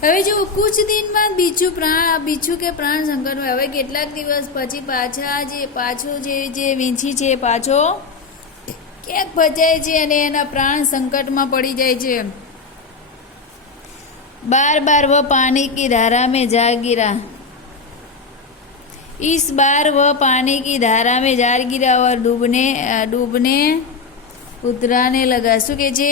હવે જો કુછ દિન બાદ બીજું કે પ્રાણ સંકટમાં, હવે કેટલાક દિવસ પછી પાછો જે વીંછી છે પાછો ક્યાંક ફસાય છે અને એના પ્રાણ સંકટમાં પડી જાય છે। बार बार वह पानी की धारा में जा गिरा, इस बार वह पानी की धारा में जा गिरा और डूबने उतराने लगा। શું કે છે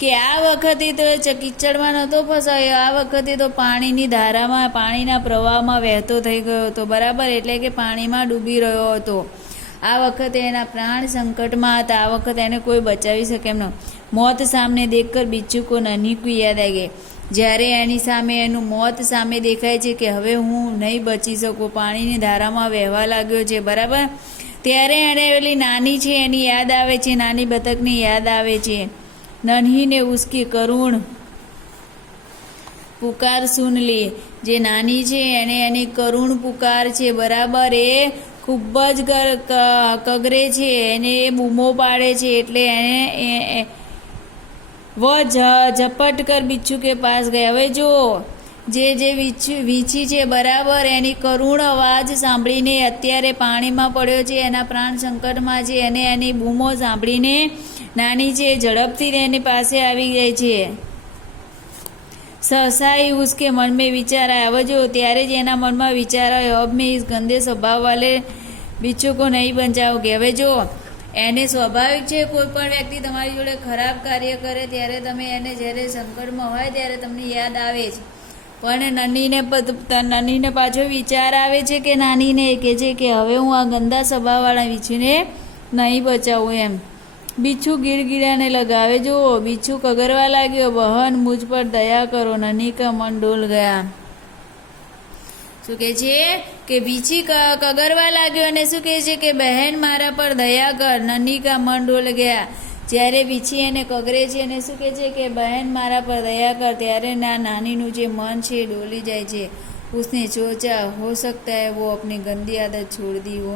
કે આ વખતે તો કીચડમાં નહોતો ફસાયો, આ વખતે તો પાણીની ધારામાં, પાણીના પ્રવાહમાં વહેતો થઈ ગયો હતો, બરાબર, એટલે કે પાણીમાં ડૂબી રહ્યો હતો। આ વખતે એના પ્રાણ સંકટમાં હતા, આ વખતે એને કોઈ બચાવી શકે એમ ન। મોત સામને દેખકર બિચ્છુ કો નન્ही को याद आ गई, જ્યારે એની સામે એનું મોત સામે દેખાય છે કે હવે હું નહીં બચી શકું, પાણીની ધારામાં વહેવા લાગ્યો છે, બરાબર, ત્યારે એને પેલી નાની છે એની યાદ આવે છે, નાની બતકની યાદ આવે છે। નન્ही ને ઉસકી કરુણ પુકાર સુન લી, જે નાની છે એને એની કરુણ પુકાર છે, બરાબર, એ ખૂબ જ કગરે છે, એને બૂમો પાડે છે, એટલે એને ઝપટ કર બિચ્છુ કે પાસ ગયા। હવે જો જે વીંછી છે, બરાબર, એની કરુણ અવાજ સાંભળીને અત્યારે પાણીમાં પડ્યો છે, એના પ્રાણ સંકટમાં છે, અને એની બૂમો સાંભળીને નાની છે ઝડપથી એની પાસે આવી ગઈ છે। सहसाई उसके मन में विचार आया, હવે જો ત્યારે જ એના મનમાં વિચાર આવ્યો, अब मैं इस गंदे स्वभाव वाले बिच्छू को नहीं बचाऊंगी। હવે જો એને સ્વાભાવિક છે, કોઈ પણ વ્યક્તિ તમારી જોડે ખરાબ કાર્ય કરે ત્યારે તમે એને જ્યારે સંકટમાં હોય ત્યારે તમને યાદ આવે જ, પણ નન્હીને પાછો વિચાર આવે છે કે નાનીને કે છે કે હવે હું આ ગંદા સ્વભાવવાળા વીંછીને નહીં બચાવું એમ। बिच्छू गिड़गिड़ाने लगा, હવે જો बिच्छू કગરવા લાગ્યો, બહન મુझ પર દયા કરો, નન્ही का मन डोल गया। શું કહે છે કે વીંછી કગરવા લાગ્યો અને શું કહે છે કે બહેન મારા પર દયા કર, નન્ही का मन डोल गया। જ્યારે વીંછી એને કગરે છે અને શું કહે છે કે બહેન મારા પર દયા કર, ત્યારે નાનીનું જે મન છે એ ડોલી જાય છે। उसने सोचा हो सकता है वो अपनी गंदी आदत छोड़ दी हो।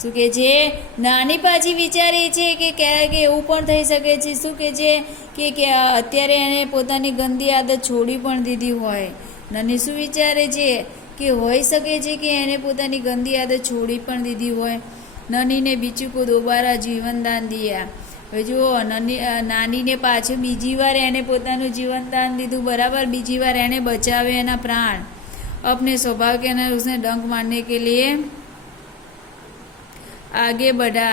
શું કે છે નાની પાછી વિચારે છે કે ક્યારેક એવું પણ થઈ શકે છે, શું કે છે કે અત્યારે એને પોતાની ગંદી આદત છોડી પણ દીધી હોય। નાની શું વિચારે છે કે હોઈ શકે છે કે એને પોતાની ગંદી આદત છોડી પણ દીધી હોય। નનીને બીચુ કો દોબારા જીવનદાન દિયા, હવે જુઓ નાનીને પાછું બીજી વાર એને પોતાનું જીવનદાન દીધું, બરાબર, બીજી વાર એને બચાવે એના પ્રાણ। अपने स्वभाव के अंदर उसने डंक मारने के लिए आगे बढ़ा,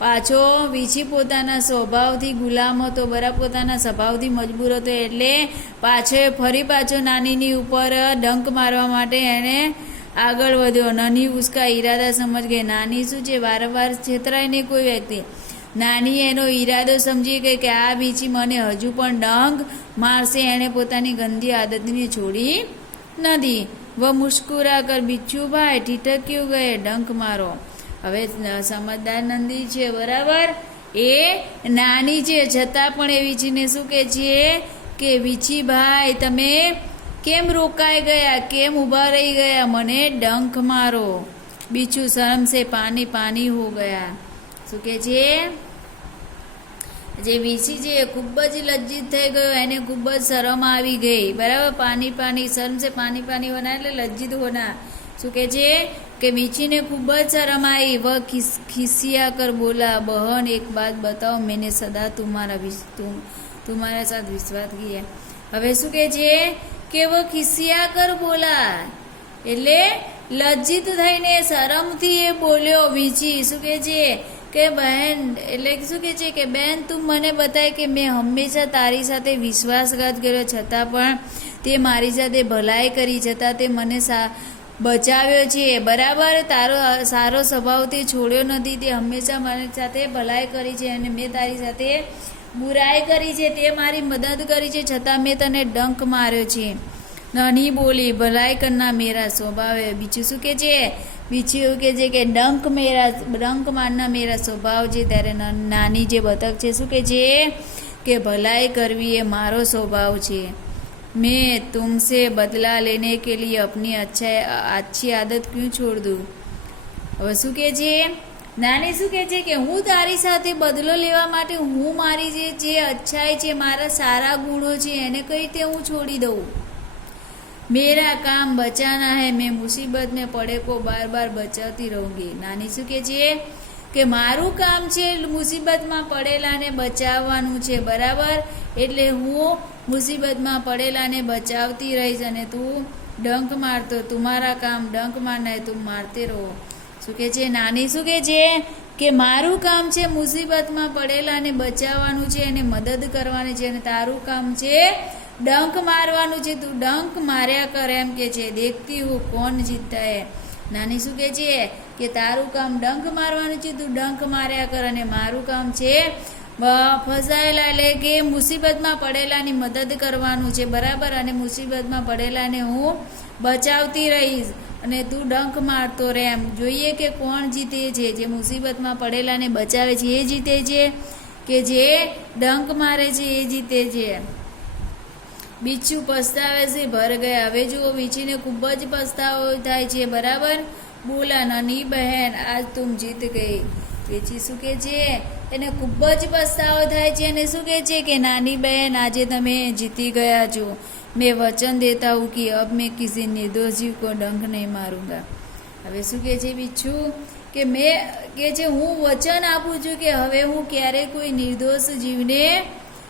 પાછો વીંછી પોતાના સ્વભાવથી ગુલામ હતો, બરાબર, પોતાના સ્વભાવથી મજબૂર હતો, એટલે ફરી પાછો નાનીની ઉપર ડંક મારવા માટે એને આગળ વધ્યો। નન્ही ઉસકા ઈરાદા સમજ ગઈ, નાની શું છે વારંવાર છેતરાય નહીં કોઈ વ્યક્તિ, નાની એનો ઈરાદો સમજી ગઈ કે આ વીંછી મને હજુ પણ ડંક મારશે, એણે પોતાની ગંદી આદતને છોડી નથી। વહ મુસ્કુરા કર બિચ્છુ ભાઈ ઠીઠક ક્યું ગયે, ડંક મારો। હવે સમજદાર નંદી છે, બરાબર, એ નાની છે છતાં પણ એ વીંછીને શું કહે છે કે વીંછી ભાઈ તમે કેમ રોકાઈ ગયા, કેમ ઊભા રહી ગયા, મને ડંક મારો। બીચુ શરમ સે પાની પાની હો ગયા, શું કહે છે જે વીંછી છે ખૂબ જ લજ્જિત થઈ ગયો, એને ખૂબ જ શરમ આવી ગઈ, બરાબર, પાની પાની શરમ સે પાની પાની હોના એટલે લજ્જિત હોના। શું કહે છે કે વીંછીને ખૂબ જ શરમ आई, वह खिसिया कर बोला, बहन एक बात बताओ, मैंने सदा तुम्हारे साथ विश्वास किया। હવે શું કહે છે કે વહ ખિસિયા કર બોલા, એટલે લજ્જિત થઈને શરમથી એ બોલ્યો વીંછી। શું કહે છે કે બહેન, એટલે શું કહે છે કે બહેન તું મને બતાય કે મેં હંમેશા તારી સાથે વિશ્વાસઘાત કર્યો, છતાં પણ તે મારી સાથે ભલાઈ કરી, છતાં તે મને બચાવ્યો છે, બરાબર, તારો સારો સ્વભાવ તે છોડ્યો નથી, તે હંમેશા મારી સાથે ભલાઈ કરી છે, અને મેં તારી સાથે બુરાઈ કરી છે, તે મારી મદદ કરી છે, છતાં મેં તને ડંક માર્યો છે। નન્ही બોલી ભલાઈ કરના મેરા સ્વભાવ હે, બીજું શું કહે છે, બીજું એવું કહે છે કે ડંક મારના મેરા સ્વભાવ છે। ત્યારે નાની જે બતક છે શું કહે છે કે ભલાઈ કરવી એ મારો સ્વભાવ છે। मैं तुमसे बदला लेने के लिए अपनी अच्छी आदत क्यों छोड़ दूँ। હવે શું કહે છે નાની શું કહે છે કે હું તારી સાથે બદલો લેવા માટે હું મારી જે અચ્છાઈ છે, મારા સારા ગુણો છે એને કઈ રીતે હું છોડી દઉં? मेरा काम बचाना है, मैं मुसीबत में पड़े को बार बार बचाती रहूंगी। નાની શું કહે છે કે મારું કામ છે મુસીબતમાં પડેલાને બચાવવાનું છે, બરાબર? એટલે હું મુસીબતમાં પડેલાને બચાવતી રહીશ અને તું ડંક મારતો, તુમારા કામ ડંક મારના હે, તું મારતે રહો। શું કહે છે નાની? શું કહે છે કે મારું કામ છે મુસીબતમાં પડેલાને બચાવવાનું છે અને મદદ કરવાની છે, અને તારું કામ છે ડંક મારવાનું છે, તું ડંક માર્યા કર એમ કે છે। દેખતી હું કોણ જીતતા હે। નાની શું કહે છે કે તારું કામ ડંક મારવાનું છે, તું ડંક માર્યા કર, અને મારું કામ છે ફસાયેલા એટલે કે મુસીબતમાં પડેલાની મદદ કરવાનું છે, બરાબર? અને મુસીબતમાં પડેલાને હું બચાવતી રહીશ અને તું ડંક મારતો રહે એમ। જોઈએ કે કોણ જીતે છે, જે મુસીબતમાં પડેલાને બચાવે છે એ જીતે છે કે જે ડંક મારે છે એ જીતે છે। બીચું પસ્તાવે છે ભર ગયા। હવે જુઓ વીચીને ખૂબ જ પસ્તાવો થાય છે, બરાબર? બોલા નાની બહેન આજ તુમ જીત ગઈ। વીચી શું કહે છે? એને ખૂબ જ પસ્તાવો થાય છે અને શું કહે છે કે નાની બહેન આજે તમે જીતી ગયા છો। મેં વચન દેતા હું કે અબ મેં કિસી નિર્દોષ જીવ કો ડંક નહીં માरूंगा। હવે શું કહે છે બીચું કે મેં કે છે હું વચન આપું છું કે હવે હું ક્યારેય કોઈ નિર્દોષ જીવને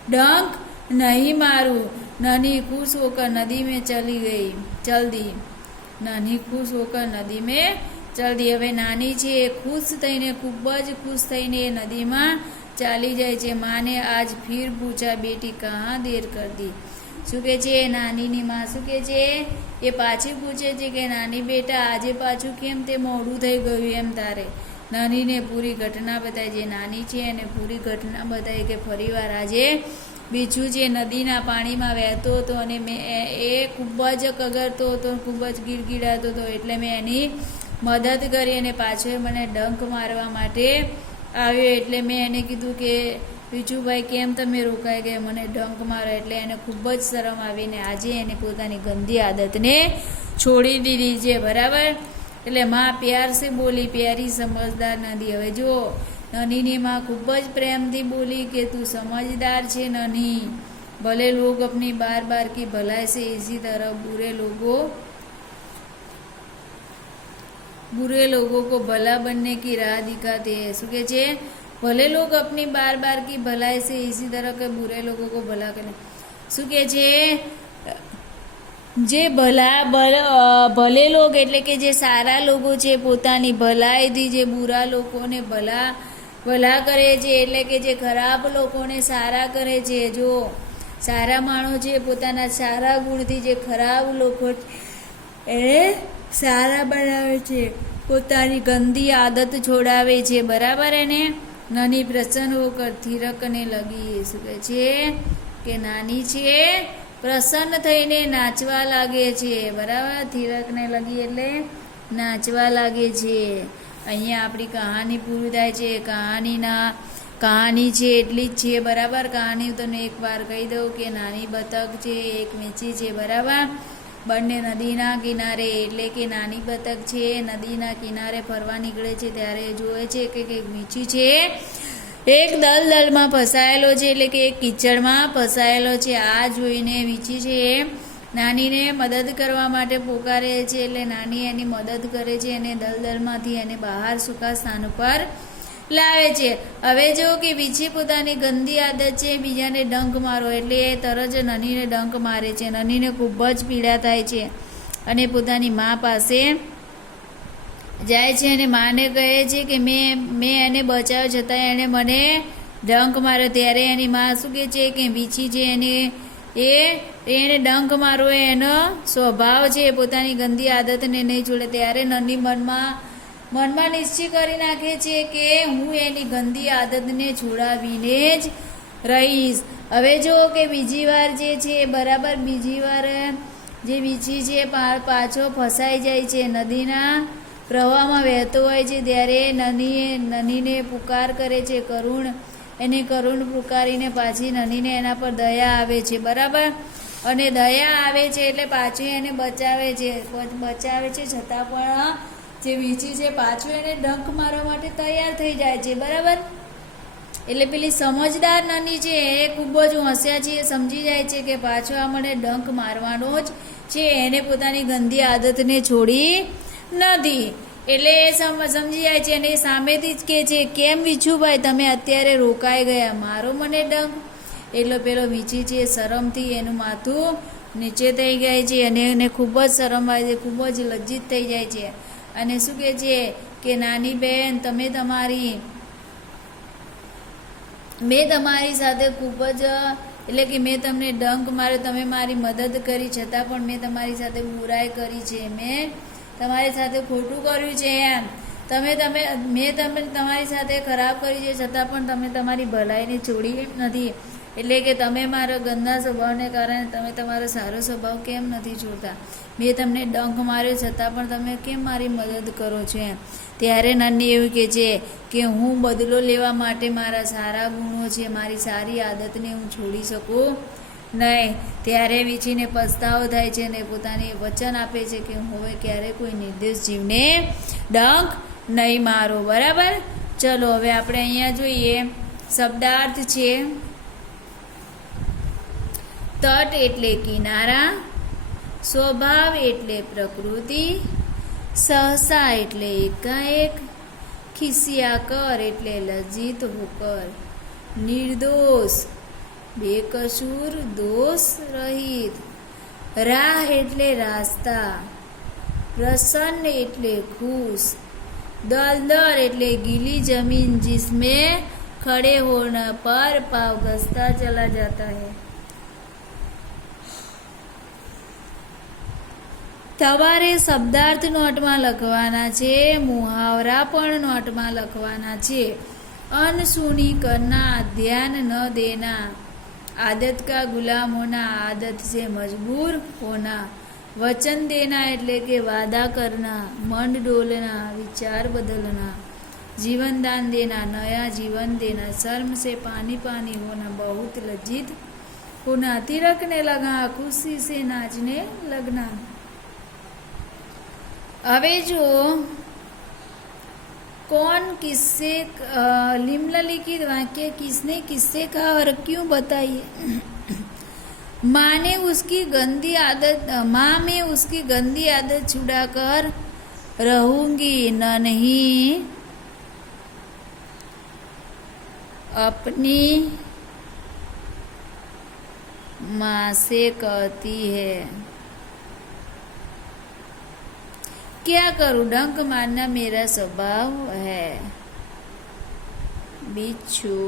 ડંક नहीं मारूं। नानी खुश होकर नदी में चल दी। नानी खुश होकर नदी में चल दी। હવે નાની છે એ ખુશ થઈને ખૂબ જ ખુશ થઈને એ નદીમાં ચાલી જાય છે। માને આજ ફિર પૂછા બેટી કહાં દેર કર દી। શું કહે છે નાનીની માં? શું કહે છે એ પાછી પૂછે છે કે નાની બેટા આજે પાછું કેમ તે મોડું થઈ ગયું એમ તારે? નાનીને પૂરી ઘટના બતાવી। જે નાની છે એને પૂરી ઘટના બતાવી કે ફરીવાર આજે બીજું જે નદીના પાણીમાં વહેતો હતો અને મેં એ ખૂબ જ કગરતો હતો, ખૂબ જ ગીડગીડાતો હતો, એટલે મેં એની મદદ કરી અને પાછો મને ડંક મારવા માટે આવ્યો। એટલે મેં એને કીધું કે બીજુભાઈ કેમ તમે રોકાઈ ગયા, મને ડંક મારો। એટલે એને ખૂબ જ શરમ આવીને આજે એને પોતાની ગંદી આદતને છોડી દીધી છે, બરાબર? એટલે માં પ્યાર સે બોલી પ્યારી સમજદાર નદી। હવે જો ननी माँ खूब ज प्रेम थी बोली कि तू समझदार छे ननी, भले लोग अपनी बार बार की भलाई से इसी तरह बुरे लोगों को भला बनने की राह दिखाते हैं। शू के छे भले लोग अपनी बार बार की भलाई से इसी तरह के बुरे लोगों को भला करे। शू के छे जे भले लोग એટલે કે જે સારા લોકો છે પોતાની ભલાઈથી જે બુરા લોકોને ભલા કરે છે, એટલે કે જે ખરાબ લોકોને સારા કરે છે। જો સારા માણસો છે પોતાના સારા ગુણથી જે ખરાબ લોકો એને સારા બનાવે છે, પોતાની ગંદી આદત છોડાવે છે, બરાબર? એને નાની પ્રસન્ન હોકર થીરકને લગી। શું કહે છે કે નાની છે પ્રસન્ન થઈને નાચવા લાગે છે, બરાબર? થીરકને લગી એટલે નાચવા લાગે છે। અહીંયા આપણી કહાની પૂરી થાય છે। કહાની છે એટલી જ છે, બરાબર? કહાની તને એકવાર કહી દઉં કે નાની બતક છે એક વીંછી છે, બરાબર? બંને નદીના કિનારે એટલે કે નાની બતક છે નદીના કિનારે ફરવા નીકળે છે ત્યારે જોવે છે કે એક વીંછી છે એક દલદલમાં ફસાયેલો છે, એટલે કે એક કીચડમાં ફસાયેલો છે। આ જોઈને વીંછી છે નાનીને મદદ કરવા માટે પોકારે છે, એટલે નાની એની મદદ કરે છે અને દલદલમાંથી એને બહાર સૂકા સ્થાન પર લાવે છે। હવે જો કે વીંછી પોતાની ગંદી આદત છે બીજાને ડંક મારો, એટલે એ તરત જ નનીને ડંક મારે છે। નનીને ખૂબ જ પીડા થાય છે અને પોતાની મા પાસે જાય છે અને માને કહે છે કે મેં એને બચાવ્યો છતાં એણે મને ડંક માર્યો। ત્યારે એની મા શું કહે છે કે વીંછી છે એને ડંક મારવો એનો સ્વભાવ છે, પોતાની ગંદી આદતને નહીં છોડે। ત્યારે નની મનમાં નિશ્ચય કરી નાખે છે કે હું એની ગંદી આદતને છોડાવીને જ રહીશ। હવે જો કે બીજી વાર જે છે બરાબર બીજી વાર જે વીંછી છે પાછો ફસાઈ જાય છે, નદીના પ્રવાહમાં વહેતો હોય છે ત્યારે નનીને પુકાર કરે છે, કરુણ પુકારીને પાછી નનીને એના પર દયા આવે છે, બરાબર? અને દયા આવે છે એટલે પાછી એને બચાવે છે છતાં પણ જે વીંછી છે પાછું એને ડંખ મારવા માટે તૈયાર થઈ જાય છે, બરાબર. એટલે પેલી સમજદાર નાની છે એ ખૂબ જ હોશિયાર છે, એ સમજી જાય છે કે પાછો આ મને ડંખ મારવાનો જ છે, એને પોતાની ગંદી આદતને છોડી નથી. એટલે એ સમજી જાય છે અને એ સામેથી જ કહે છે, કેમ વીંછુભાઈ તમે અત્યારે રોકાઈ ગયા, મારો મને ડંખ. એટલે પેલો વીંછી છે શરમથી એનું માથું નીચે થઈ જાય છે અને એને ખૂબ જ શરમ આવે છે, ખૂબ જ લજ્જિત થઈ જાય છે અને શું કહે છે કે નાની બહેન મેં તમારી સાથે ખૂબ જ એટલે કે મેં તમને ડંખ માર્યો, તમે મારી મદદ કરી છતાં પણ મેં તમારી સાથે બુરાઈ કરી છે, મેં તમારી સાથે ખોટું કર્યું છે, એમ મેં તમારી સાથે ખરાબ કરી છે છતાં પણ તમે તમારી ભલાઈને છોડી નથી. એટલે કે તમે મારા ગંદા સ્વભાવને કારણે તમે તમારો સારો સ્વભાવ કેમ નથી છોડતા, મેં તમને ડંખ માર્યો છતાં પણ તમે કેમ મારી મદદ કરો છો એમ. ત્યારે નાની એવું કહે છે કે હું બદલો લેવા માટે મારા સારા ગુણો છે, મારી સારી આદતને હું છોડી શકું નહીં. ત્યારે વીંછીને પસ્તાવો થાય છે અને પોતાની વચન આપે છે કે હું હવે ક્યારે કોઈ નિર્દોષ જીવને ડંખ નહીં મારો, બરાબર. ચલો હવે આપણે અહીંયા જોઈએ શબ્દાર્થ છે. તટ એટલે કિનારા, સ્વભાવ એટલે પ્રકૃતિ, સહસા એટલે એકાએક, ખિસ્યા કર એટલે લજ્જિત હોકર, નિર્દોષ બેકસૂર દોષ રહિત, રાહ એટલે રાસ્તા, પ્રસન્ન એટલે ખુશ, દલદલ એટલે ગીલી जमीन जिसमें खड़े होने पर पाव घसता चला जाता है. તમારે શબ્દાર્થ નોટમાં લખવાના છે, મુહાવરા પણ નોટમાં લખવાના છે. અનસુની કરના ધ્યાન ન દેના, આદત કા ગુલામ હોના આદત से मजबूर होना, वचन देना એટલે કે वादा करना, मन डोलना विचार बदलना, जीवन दान देना नया जीवन देना, शर्म से पानी पानी होना बहुत लज्जित होना, तिरकने लगा खुशी से नाचने लगना. હવે જો कौन किससे निम्नलिखित वाक्य किसने किससे कहा और क्यों बताइए. माँ में उसकी गंदी आदत छुड़ाकर रहूंगी न नहीं, अपनी माँ से कहती है. क्या करूं, डंक मारना मेरा स्वभाव है. बिच्छू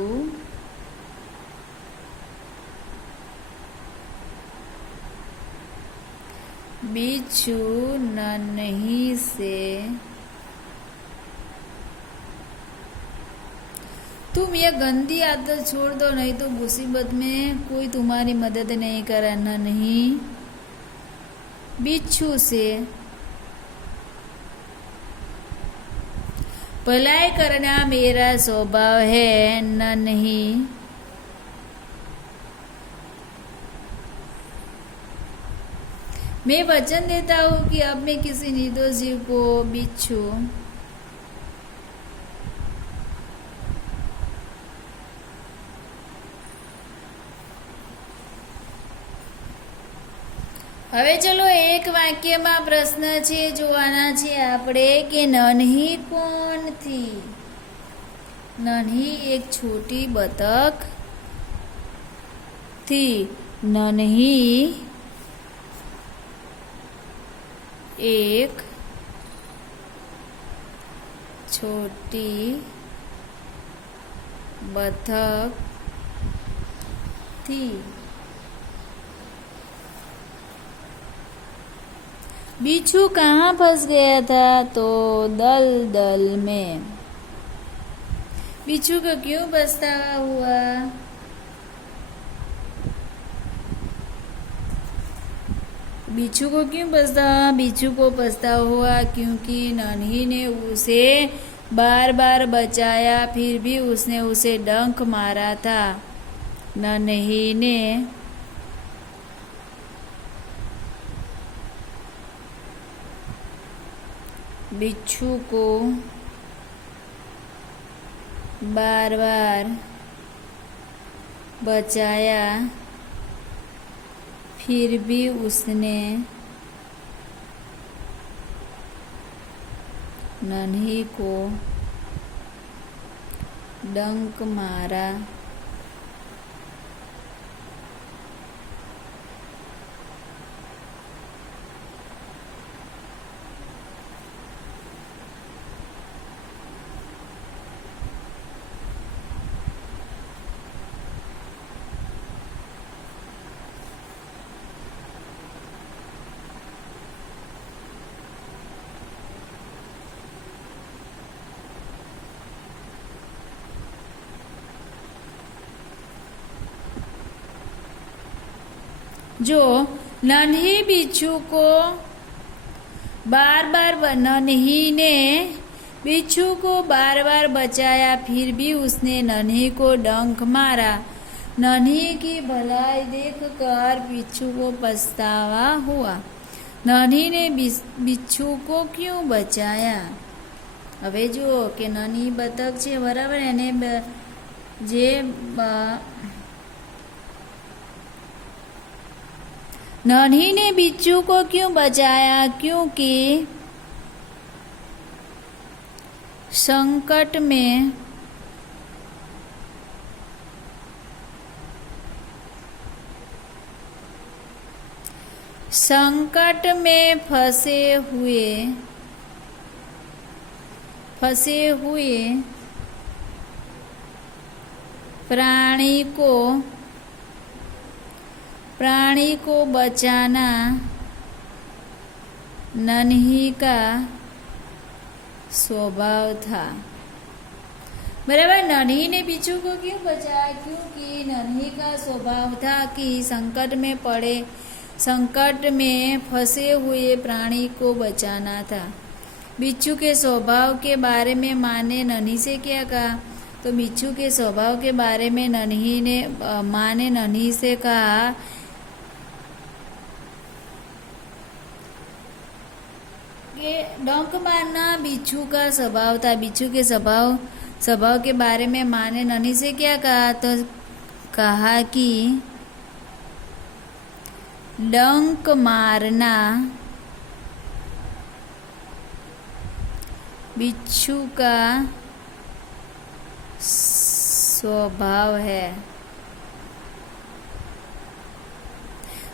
नहीं से तुम ये गंदी आदत छोड़ दो, नहीं तो मुसीबत में कोई तुम्हारी मदद नहीं करना. नहीं बिच्छू से भलाई करना मेरा स्वभाव है, न नहीं मैं वचन देता हूँ कि अब मैं किसी निर्दोष जीव को बिच्छू હવે ચલો એક વાક્યમાં પ્રશ્ન છે જોવાના છે આપણે કે નન્હી કોણ થી. નન્હી એક છોટી બતક થી, નન્હી एक छोटी बतख थी. बिच्छू कहाँ फंस गया था, तो दलदल में. बिच्छू को क्यों पछतावा हुआ, बिच्छू को क्यों पछतावा, बिच्छू को पछतावा हुआ क्योंकि नन्ही ने उसे बार बार बचाया, फिर भी उसने उसे डंक मारा था. नन्ही ने बिच्छू को बार बार बचाया फिर भी उसने नन्ही को डंक मारा। जो नन्ही बिच्छू को नन्ही ने बिच्छू को बार बार बचाया फिर भी उसने नन्ही को डंक मारा। नन्ही की भलाई देखकर बिच्छू को पछतावा हुआ। नन्ही ने बिच्छू को क्यों बचाया? હવે જુઓ કે નાની બતક છે બરાબર, એને જે नन्ही ने बिच्छू को क्यों बचाया? क्योंकि संकट में फंसे हुए प्राणी को बचाना नन्ही का स्वभाव था। बराबर, नन्ही ने बिच्छू को क्यों बचाया? क्योंकि नन्ही का स्वभाव था कि संकट में फंसे हुए प्राणी को बचाना था। बिच्छू के स्वभाव के बारे में माँ ने नन्ही से क्या कहा? तो बिच्छू के स्वभाव के बारे में माँ ने नन्ही से कहा कि डंक मारना बिच्छू का स्वभाव था। बिच्छू के स्वभाव के बारे में माँ ने नन्ही से क्या कहा? तो कहा कि डंक मारना बिच्छू का स्वभाव है।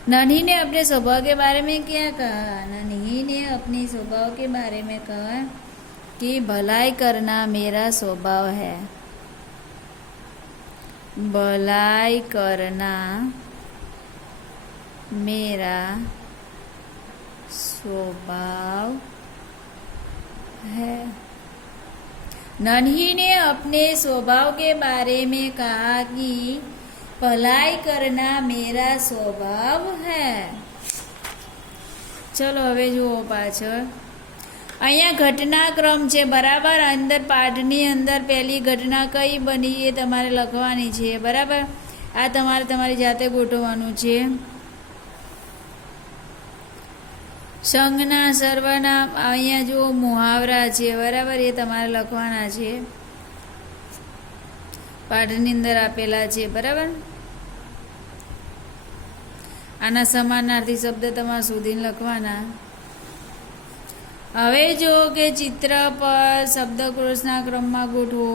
नन्ही ने अपने स्वभाव के बारे में क्या कहा? नन्ही ने अपने स्वभाव के बारे में कहा कि भलाई करना मेरा स्वभाव है। भलाई करना मेरा स्वभाव है। नन्ही ने अपने स्वभाव के बारे में कहा कि भलाई करना मेरा स्वभाव है। चलो હવે જુઓ પાછળ અહીંયા ઘટનાક્રમ છે બરાબર। અંદર પાઠની અંદર પહેલી ઘટના કઈ બની એ તમારે લખવાની છે બરાબર। આ તમારે તમારી જાતે ગોઠવવાનું છે। સંજ્ઞા સર્વનામ અહીંયા જો મુહાવરા છે બરાબર, એ તમારે લખવાના છે, પાઠની અંદર આપેલા છે બરાબર। આના સમાનાર્થી શબ્દ તમારે શોધીને લખવાના। હવે જો કે ચિત્ર પર શબ્દકોશના ક્રમમાં ગોઠવો।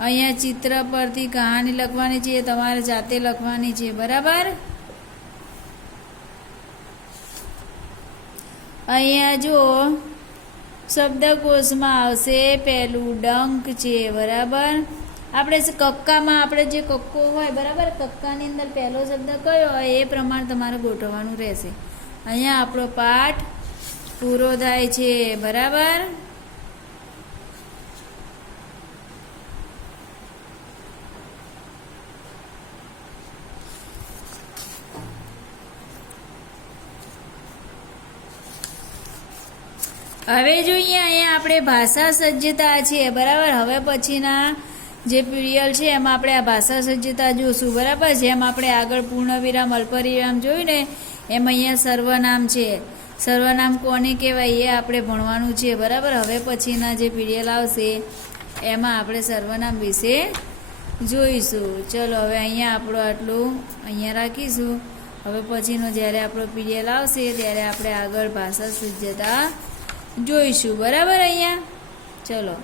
અહીંયા ચિત્ર પરથી કહાની લખવાની છે, એ તમારે જાતે લખવાની છે બરાબર। અહીંયા જો શબ્દકોશમાં આવશે પહેલું ડંક છે બરાબર। આપણે કક્કામાં આપણે જે કક્કો હોય બરાબર, કક્કાની અંદર પહેલો શબ્દ કયો હોય એ પ્રમાણે તમારે ગોઠવવાનું રહેશે। અહીંયા આપણો પાઠ પૂરો થાય છે બરાબર। હવે જોઈએ અહીંયા આપણે ભાષા સજ્જતા છે બરાબર। હવે પછીના જે પીરિયડ છે એમાં આપણે આ ભાષા સજ્જતા જોશું બરાબર। જેમ આપણે આગળ પૂર્ણવિરામ અલ્પવિરામ જોયું ને એમ અહીંયા સર્વનામ છે। સર્વનામ કોને કહેવાય એ આપણે ભણવાનું છે, બરાબર. હવે પછીના જે પીડીએલ આવશે એમાં આપણે સર્વનામ વિશે જોઈશું. ચલો હવે અહીંયા આપણું આટલું અહીંયા રાખીશું. હવે પછીનો જ્યારે આપણો પીડીએલ આવશે ત્યારે આપણે આગળ ભાષા શુદ્ધતા જોઈશું, બરાબર. અહીંયા ચલો.